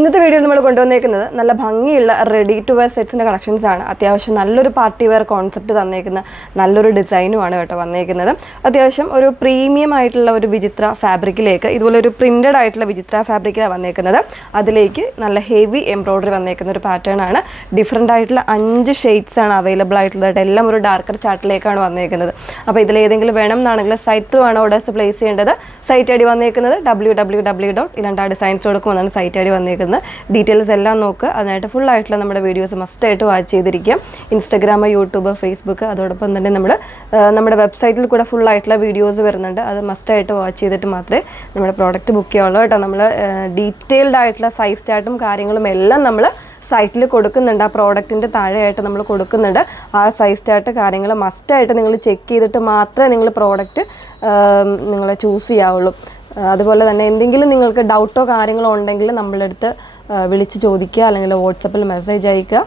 ഇന്നത്തെ വീഡിയോയിൽ നമ്മൾ കൊണ്ടുവന്നേക്കുന്നത് നല്ല ഭംഗിയുള്ള റെഡി ടു വെയർ സെറ്റ്സിൻ്റെ കളക്ഷൻസ് ആണ്. അത്യാവശ്യം നല്ലൊരു പാർട്ടി വെയർ കോൺസെപ്റ്റ് തന്നേക്കുന്ന നല്ലൊരു ഡിസൈനുമാണ് കേട്ടോ വന്നേക്കുന്നത്. അത്യാവശ്യം ഒരു പ്രീമിയം ആയിട്ടുള്ള ഒരു വിചിത്ര ഫാബ്രിക്കിലേക്ക് ഇതുപോലെ ഒരു പ്രിൻറ്റഡ് ആയിട്ടുള്ള വിചിത്ര ഫാബ്രിക്കിലാണ് വന്നേക്കുന്നത്. അതിലേക്ക് നല്ല ഹെവി എംബ്രോയ്ഡറി വന്നേക്കുന്ന ഒരു പാറ്റേൺ ആണ്. ഡിഫറെൻ്റ് ആയിട്ടുള്ള 5 ഷെയ്ഡ്സ് ആണ് അവൈലബിൾ ആയിട്ടുള്ളത്. എല്ലാം ഒരു ഡാർക്കർ ചാർട്ടിലേക്കാണ് വന്നേക്കുന്നത്. അപ്പോൾ ഇതിലേതെങ്കിലും വേണം എന്നാണെങ്കിൽ സൈറ്റ് ത്രൂ ആണ് ഓർഡേഴ്സ് പ്ലേസ് ചെയ്യേണ്ടത്. സൈറ്റ് ഐ ഡി വന്നേക്കുന്നത് www.ilandadesigns.com എന്നാണ് സൈറ്റ് ഐ ഡി വന്നേക്കുന്നത്. ഡീറ്റെയിൽസ് എല്ലാം നോക്കുക. അതിനായിട്ട് ഫുൾ ആയിട്ടുള്ള നമ്മുടെ വീഡിയോസ് മസ്റ്റായിട്ട് വാച്ച് ചെയ്തിരിക്കുക. ഇൻസ്റ്റഗ്രാം, യൂട്യൂബ്, ഫേസ്ബുക്ക്, അതോടൊപ്പം തന്നെ നമ്മുടെ വെബ്സൈറ്റിൽ കൂടെ ഫുൾ ആയിട്ടുള്ള വീഡിയോസ് വരുന്നുണ്ട്. അത് മസ്റ്റായിട്ട് വാച്ച് ചെയ്തിട്ട് മാത്രമേ നമ്മുടെ പ്രോഡക്റ്റ് ബുക്ക് ചെയ്യുള്ളൂ കേട്ടോ. നമ്മൾ ഡീറ്റെയിൽഡ് ആയിട്ടുള്ള സൈസ് ചാർട്ടും കാര്യങ്ങളും എല്ലാം നമ്മൾ സൈറ്റിൽ കൊടുക്കുന്നുണ്ട്. ആ പ്രോഡക്റ്റിൻ്റെ താഴെയായിട്ട് നമ്മൾ കൊടുക്കുന്നുണ്ട്. ആ സൈസ് ചാർട്ട് കാര്യങ്ങൾ മസ്റ്റായിട്ട് നിങ്ങൾ ചെക്ക് ചെയ്തിട്ട് മാത്രമേ നിങ്ങൾ പ്രോഡക്റ്റ് നിങ്ങൾ ചൂസ് ചെയ്യാവുള്ളൂ. അതുപോലെ തന്നെ എന്തെങ്കിലും നിങ്ങൾക്ക് ഡൗട്ടോ കാര്യങ്ങളോ ഉണ്ടെങ്കിൽ നമ്മളുടെ അടുത്ത് വിളിച്ച് ചോദിക്കുക, അല്ലെങ്കിൽ വാട്സപ്പിൽ മെസ്സേജ് അയക്കുക.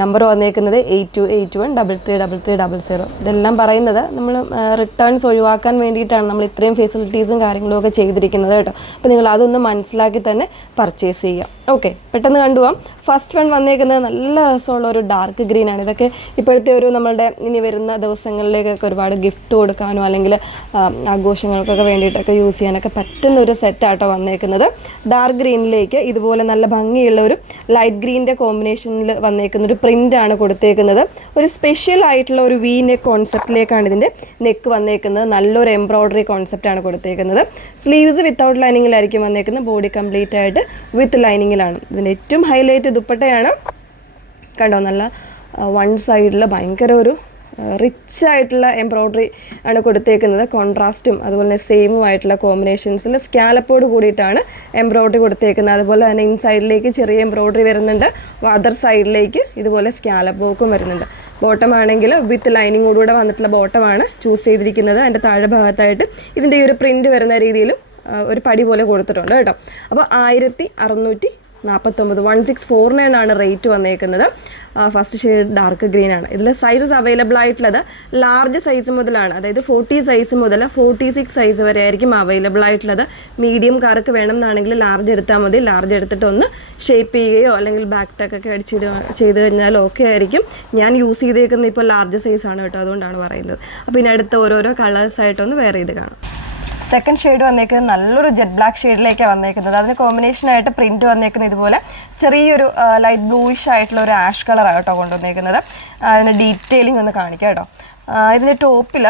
നമ്പർ വന്നേക്കുന്നത് 8281333300. ഇതെല്ലാം പറയുന്നത് നമ്മൾ റിട്ടേൺസ് ഒഴിവാക്കാൻ വേണ്ടിയിട്ടാണ് നമ്മൾ ഇത്രയും ഫെസിലിറ്റീസും കാര്യങ്ങളും ഒക്കെ ചെയ്തിരിക്കുന്നത് കേട്ടോ. അപ്പോൾ നിങ്ങൾ അതൊന്ന് മനസ്സിലാക്കി തന്നെ പർച്ചേസ് ചെയ്യുക. ഓക്കെ, പെട്ടെന്ന് കണ്ടുപോകാം. ഫസ്റ്റ് വൺ വന്നേക്കുന്നത് നല്ല രസമുള്ള ഒരു ഡാർക്ക് ഗ്രീൻ ആണ്. ഇതൊക്കെ ഇപ്പോഴത്തെ ഒരു നമ്മളുടെ ഇനി വരുന്ന ദിവസങ്ങളിലേക്കൊക്കെ ഒരുപാട് ഗിഫ്റ്റ് കൊടുക്കാനോ അല്ലെങ്കിൽ ആഘോഷങ്ങൾക്കൊക്കെ വേണ്ടിയിട്ടൊക്കെ യൂസ് ചെയ്യാനൊക്കെ പറ്റുന്ന ഒരു സെറ്റാട്ടോ വന്നേക്കുന്നത്. ഡാർക്ക് ഗ്രീനിലേക്ക് ഇതുപോലെ നല്ല ഭംഗിയുള്ള ഒരു ലൈറ്റ് ഗ്രീനിൻ്റെ കോമ്പിനേഷനിൽ വന്നേക്കുന്ന ഒരു പ്രിൻ്റാണ് കൊടുത്തേക്കുന്നത്. ഒരു സ്പെഷ്യൽ ആയിട്ടുള്ള ഒരു വി നെക്ക് കോൺസെപ്റ്റിലേക്കാണ് ഇതിൻ്റെ നെക്ക് വന്നേക്കുന്നത്. നല്ലൊരു എംബ്രോയ്ഡറി കോൺസെപ്റ്റാണ് കൊടുത്തേക്കുന്നത്. സ്ലീവ്സ് വിത്തൗട്ട് ലൈനിങ്ങിലായിരിക്കും വന്നേക്കുന്നത്. ബോഡി കംപ്ലീറ്റ് ആയിട്ട് വിത്ത് ലൈനിങ്ങിലാണ്. ഇതിൻ്റെ ഏറ്റവും ഹൈലൈറ്റ് ദുപ്പട്ടയാണ്. കണ്ടോ, നല്ല വൺ സൈഡിൽ ഭയങ്കര ഒരു റിച്ച് ആയിട്ടുള്ള എംബ്രോയ്ഡറി ആണ് കൊടുത്തേക്കുന്നത്. കോൺട്രാസ്റ്റും അതുപോലെ തന്നെ സെയിമും ആയിട്ടുള്ള കോമ്പിനേഷൻസിൽ സ്കാലപ്പോട് കൂടിയിട്ടാണ് എംബ്രോയ്ഡറി കൊടുത്തേക്കുന്നത്. അതുപോലെ തന്നെ ഇൻസൈഡിലേക്ക് ചെറിയ എംബ്രോയ്ഡറി വരുന്നുണ്ട്. അതർ സൈഡിലേക്ക് ഇതുപോലെ സ്കാലപ്പ് വർക്കും വരുന്നുണ്ട്. ബോട്ടം ആണെങ്കിൽ വിത്ത് ലൈനിങ്ങോടുകൂടെ വന്നിട്ടുള്ള ബോട്ടമാണ് ചൂസ് ചെയ്തിരിക്കുന്നത്. അതിൻ്റെ താഴെ ഭാഗത്തായിട്ട് ഇതിൻ്റെ ഈ ഒരു പ്രിൻറ്റ് വരുന്ന രീതിയിലും ഒരു പടി പോലെ കൊടുത്തിട്ടുണ്ട് കേട്ടോ. അപ്പോൾ 1649 1649 ആണ് റേറ്റ് വന്നേക്കുന്നത്. ഫസ്റ്റ് ഷെയ്ഡ് ഡാർക്ക് ഗ്രീൻ ആണ്. ഇതിൽ സൈസസ് അവൈലബിൾ ആയിട്ടുള്ളത് ലാർജ് സൈസ് മുതലാണ്, അതായത് 40 സൈസ് മുതൽ 46 സൈസ് വരെ ആയിരിക്കും അവൈലബിൾ ആയിട്ടുള്ളത്. മീഡിയം കാർക്ക് വേണം എന്നാണെങ്കിൽ ലാർജ് എടുത്താൽ മതി. ലാർജ് എടുത്തിട്ട് ഒന്ന് ഷേപ്പ് ചെയ്യുകയോ അല്ലെങ്കിൽ ബാക്ക് ടാക്കൊക്കെ ചെയ്ത് കഴിഞ്ഞാൽ ഓക്കെ ആയിരിക്കും. ഞാൻ യൂസ് ചെയ്തേക്കുന്നത് ഇപ്പോൾ ലാർജ് സൈസാണ് കേട്ടോ, അതുകൊണ്ടാണ് പറയുന്നത്. അപ്പോൾ ഇനി അടുത്ത ഓരോരോ കളേഴ്സായിട്ടൊന്ന് വേറെ ഇത് കാണാം. സെക്കൻഡ് ഷെയ്ഡ് വന്നേക്കുന്നത് നല്ലൊരു ജെറ്റ് ബ്ലാക്ക് ഷെയ്ഡിലേക്കാണ് വന്നേക്കുന്നത്. അതിന് കോമ്പിനേഷനായിട്ട് പ്രിൻറ്റ് വന്നേക്കുന്നത് ഇതുപോലെ ചെറിയൊരു ലൈറ്റ് ബ്ലൂയിഷ് ആയിട്ടുള്ള ഒരു ആഷ് കളറാണ് കേട്ടോ കൊണ്ടുവന്നേക്കുന്നത്. അതിന് ഡീറ്റെയിലിംഗ് ഒന്ന് കാണിക്കാം കേട്ടോ. ഇതിൻ്റെ ടോപ്പിൽ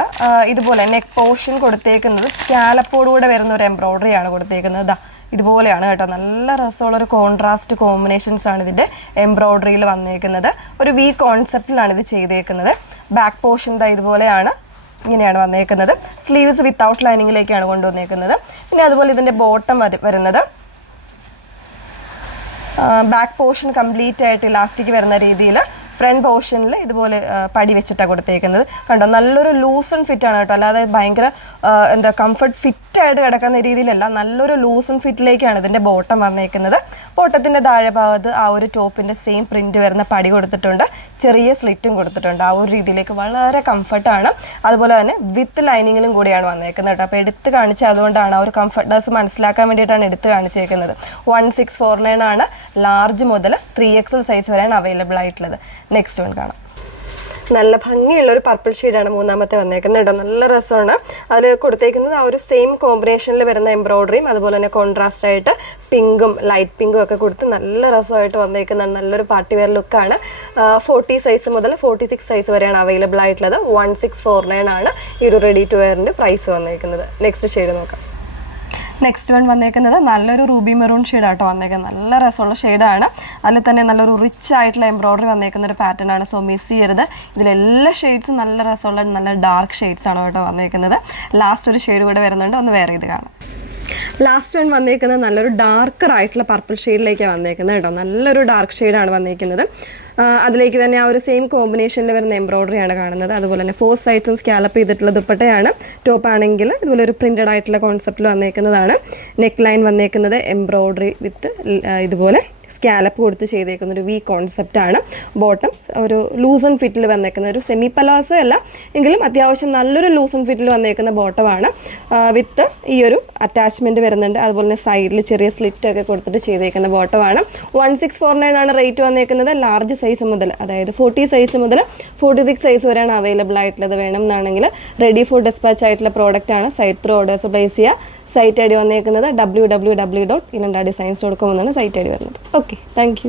ഇതുപോലെ നെക്ക് പോർഷൻ കൊടുത്തേക്കുന്നത് സ്കാലപ്പോടുകൂടെ വരുന്ന ഒരു എംബ്രോയ്ഡറിയാണ് കൊടുത്തേക്കുന്നത്. ഇതുപോലെയാണ് കേട്ടോ. നല്ല രസമുള്ളൊരു കോൺട്രാസ്റ്റ് കോമ്പിനേഷൻസ് ആണ് ഇതിൻ്റെ എംബ്രോയ്ഡറിയിൽ വന്നേക്കുന്നത്. ഒരു വി കോൺസെപ്റ്റിലാണ് ഇത് ചെയ്തേക്കുന്നത്. ബാക്ക് പോർഷൻ ഇതുപോലെയാണ്, ഇങ്ങനെയാണ് വന്നേക്കുന്നത്. സ്ലീവ്സ് വിത്തൗട്ട് ലൈനിങ്ങിലേക്കാണ് കൊണ്ടുവന്നേക്കുന്നത്. പിന്നെ അതുപോലെ ഇതിൻ്റെ ബോട്ടം വരുന്നത് ബാക്ക് പോർഷൻ കംപ്ലീറ്റ് ആയിട്ട് ഇലാസ്റ്റിക് വരുന്ന രീതിയിൽ ഫ്രണ്ട് പോർഷനിൽ ഇതുപോലെ പടി വെച്ചിട്ടാണ് കൊടുത്തേക്കുന്നത്. കണ്ടോ, നല്ലൊരു ലൂസ് ആൻഡ് ഫിറ്റ് ആണ് കേട്ടോ. അല്ലാതെ ഭയങ്കര കംഫർട്ട് ഫിറ്റായിട്ട് കിടക്കുന്ന രീതിയിലല്ല, നല്ലൊരു ലൂസ് ആൻഡ് ഫിറ്റിലേക്കാണ് ഇതിൻ്റെ ബോട്ടം വന്നേക്കുന്നത്. ബോട്ടത്തിൻ്റെ താഴെ ഭാഗത്ത് ആ ഒരു ടോപ്പിൻ്റെ സെയിം പ്രിൻറ്റ് വരുന്ന പടി കൊടുത്തിട്ടുണ്ട്. ചെറിയ സ്ലിറ്റും കൊടുത്തിട്ടുണ്ട്. ആ ഒരു രീതിയിലേക്ക് വളരെ കംഫർട്ടാണ്. അതുപോലെ തന്നെ വിത്ത് ലൈനിങ്ങിലും കൂടിയാണ് വന്നേക്കുന്നത് കേട്ടോ. അപ്പോൾ എടുത്ത് കാണിച്ചത് അതുകൊണ്ടാണ്, ആ ഒരു കംഫർട്ട്നെസ് മനസ്സിലാക്കാൻ വേണ്ടിയിട്ടാണ് എടുത്ത് കാണിച്ചേക്കുന്നത്. 1649 ആണ് ലാർജ് മുതൽ 3XL സൈസ് വരെയാണ് അവൈലബിൾ ആയിട്ടുള്ളത്. നെക്സ്റ്റ് വൺ കാണാം. നല്ല ഭംഗിയുള്ള ഒരു പർപ്പിൾ ഷെയ്ഡാണ് മൂന്നാമത്തെ വന്നേക്കുന്നത് കേട്ടോ. നല്ല രസമാണ്. അതിൽ കൊടുത്തേക്കുന്നത് ആ ഒരു സെയിം കോമ്പിനേഷനിൽ വരുന്ന എംബ്രോയ്ഡറിയും അതുപോലെ തന്നെ കോൺട്രാസ്റ്റ് ആയിട്ട് പിങ്കും ലൈറ്റ് പിങ്കും ഒക്കെ കൊടുത്ത് നല്ല രസമായിട്ട് വന്നേക്കുന്നതാണ്. നല്ലൊരു പാർട്ടി വെയർ ലുക്കാണ്. 40 സൈസ് മുതൽ 46 സൈസ് വരെയാണ് അവൈലബിൾ ആയിട്ടുള്ളത്. 1649 ആണ് ഈ ഒരു റെഡി ടു വെയറിൻ്റെ പ്രൈസ് വന്നേക്കുന്നത്. നെക്സ്റ്റ് ഷെയ്ഡ് നോക്കാം. നെക്സ്റ്റ് വൺ വന്നേക്കുന്നത് നല്ലൊരു റൂബി മെറൂൺ ഷെയ്ഡാട്ടോ വന്നേക്കുന്നത്. നല്ല രസമുള്ള ഷെയ്ഡാണ്. അതിൽ തന്നെ നല്ലൊരു റിച്ച് ആയിട്ടുള്ള എംബ്രോയ്ഡറി വന്നേക്കുന്ന ഒരു പാറ്റേൺ ആണ്. സോ മിസ് ചെയ്യരുത്. ഇതിലെല്ലാ ഷെയ്ഡ്സും നല്ല രസമുള്ള നല്ല ഡാർക്ക് ഷെയ്ഡ്സ് ആണ് കേട്ടോ വന്നേക്കുന്നത്. ലാസ്റ്റ് ഒരു ഷെയ്ഡ് കൂടെ വരുന്നുണ്ട്, ഒന്ന് വേറെ ഇത് കാണാം. ലാസ്റ്റ് വൺ വന്നേക്കുന്നത് നല്ലൊരു ഡാർക്കർ ആയിട്ടുള്ള പർപ്പിൾ ഷെയ്ഡിലേക്കാണ് വന്നേക്കുന്നത് കേട്ടോ. നല്ലൊരു ഡാർക്ക് ഷെയ്ഡാണ് വന്നേക്കുന്നത്. അതിലേക്ക് തന്നെ ആ ഒരു സെയിം കോമ്പിനേഷനിൽ വരുന്ന എംബ്രോയ്ഡറിയാണ് കാണുന്നത്. അതുപോലെ തന്നെ 4 സൈഡ്സും സ്കാലപ്പ് ചെയ്തിട്ടുള്ള ദുപ്പട്ടയാണ്. ടോപ്പ് ആണെങ്കിൽ ഇതുപോലെ ഒരു പ്രിൻറ്റഡ് ആയിട്ടുള്ള കോൺസെപ്റ്റിൽ വന്നേക്കുന്നതാണ്. നെക്ക് ലൈൻ വന്നേക്കുന്നത് എംബ്രോയ്ഡറി വിത്ത് ഇതുപോലെ സ്കാലപ്പ് കൊടുത്ത് ചെയ്തേക്കുന്ന ഒരു വി കോൺസെപ്റ്റാണ്. ബോട്ടം ഒരു ലൂസൺ ഫിറ്റിൽ വന്നേക്കുന്ന ഒരു സെമി പലാസോ അല്ല എങ്കിലും അത്യാവശ്യം നല്ലൊരു ലൂസൺ ഫിറ്റിൽ വന്നേക്കുന്ന ബോട്ടമാണ്. വിത്ത് ഈ ഒരു അറ്റാച്ച്മെൻറ്റ് വരുന്നുണ്ട്. അതുപോലെ തന്നെ സൈഡിൽ ചെറിയ സ്ലിറ്റ് ഒക്കെ കൊടുത്തിട്ട് ചെയ്തേക്കുന്ന ബോട്ടമാണ്. 1649 ആണ് റേറ്റ് വന്നേക്കുന്നത്. ലാർജ് സൈസ് മുതൽ, അതായത് 40 സൈസ് മുതൽ 46 സൈസ് വരെയാണ് അവൈലബിൾ ആയിട്ടുള്ളത്. വേണം എന്നാണെങ്കിൽ റെഡി ഫോർ ഡിസ്പാച്ച് ആയിട്ടുള്ള പ്രോഡക്റ്റ് ആണ്. സൈറ്റ് ത്രൂ ഓർഡേഴ്സ് പ്ലേസ് ചെയ്യുക. സൈറ്റ് ഐ ഡി വന്നേക്കുന്നത് www.inandadesigns.com എന്നാണ് സൈറ്റ് ഐ ഡി വരുന്നത്. Okay, thank you.